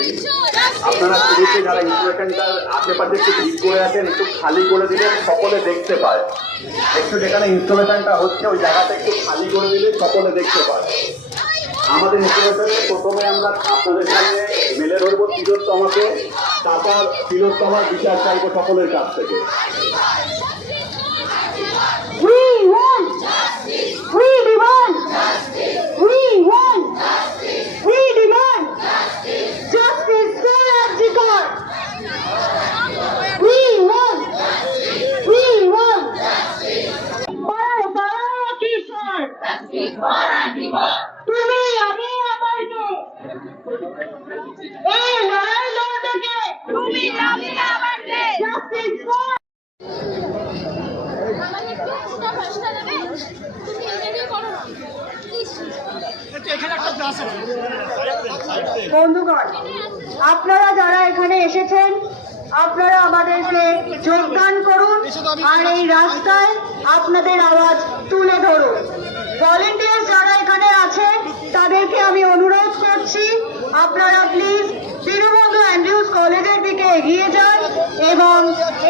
দিই, আপনারা শুরুতে যারা ইনস্টলেশনটার আশেপাশে একটু ঠিক করে আছেন একটু খালি করে দিলে সকলে দেখতে পায়। একটু যেখানে ইনস্টলেশনটা হচ্ছে ওই জায়গাটা একটু খালি করে দিলে সকলে দেখতে পায়। আমাদের ইনস্টলেশনে প্রথমে আমরা আপনাদের সামনে মেলে ধরবো তিলোত্তমাকে, তারপর তিলোত্তমার বিচার চাইবো সকলের কাছ থেকে। We want justice. We demand justice. We want justice. We demand justice. Justice for Arjikar. We want justice. We want justice. Para Kishor. Justice for Arjikar. তুমি আমি আমার কে এই লড়াই লড়তে কে তুমি আমি আমার কে জাস্টিস ফর বন্ধুগণ, আপনারা যারা এখানে এসেছেন আপনারা আমাদেরকে যোগদান করুন আর এই রাস্তায় আপনাদের আওয়াজ তুলে ধরুন। ভলেন্টিয়ার যারা এখানে আছেন তাদেরকে আমি অনুরোধ করছি আপনারা প্লিজ দীনবন্ধু অ্যান্ড্রিউজ কলেজের দিকে এগিয়ে যান এবং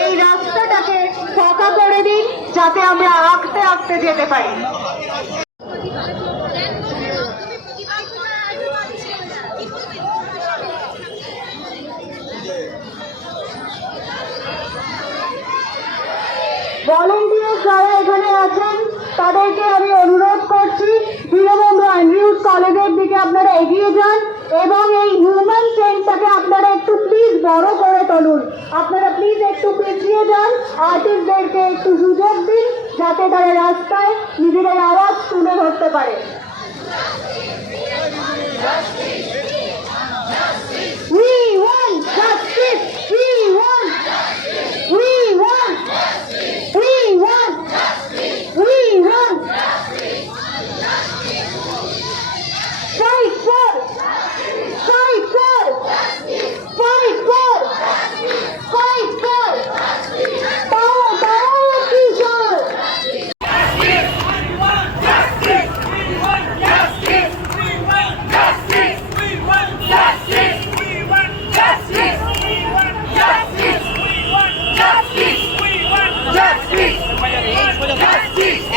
এই রাস্তাটাকে ফাঁকা করে দিন যাতে আমরা আঁকতে আঁকতে যেতে পারি। ভলেন্টিয়ার যারা এখানে আছেন তাদেরকে আমি অনুরোধ করছি দীনবন্ধু অ্যান্ড্রিউজ কলেজের দিকে আপনারা এগিয়ে যান এবং এই হিউম্যান চেইনটাকে আপনারা একটু প্লিজ বড় করে তুলুন। আপনারা প্লিজ একটু পিছিয়ে যান, আর্টিস্টদেরকে একটু সুযোগ দিন যাতে তারা রাস্তায় নিজেদের আওয়াজ তুলে ধরতে পারে। We want justice. We want justice. We want justice. We want justice. We want justice. Fight for justice. Fight for justice. Fight for justice. Fight for justice. Para Kishor.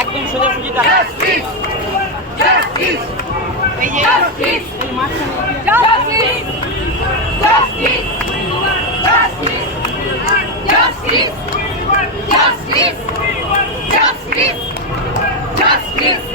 একদম সোজাসুজি justice justice justice justice justice justice justice justice justice justice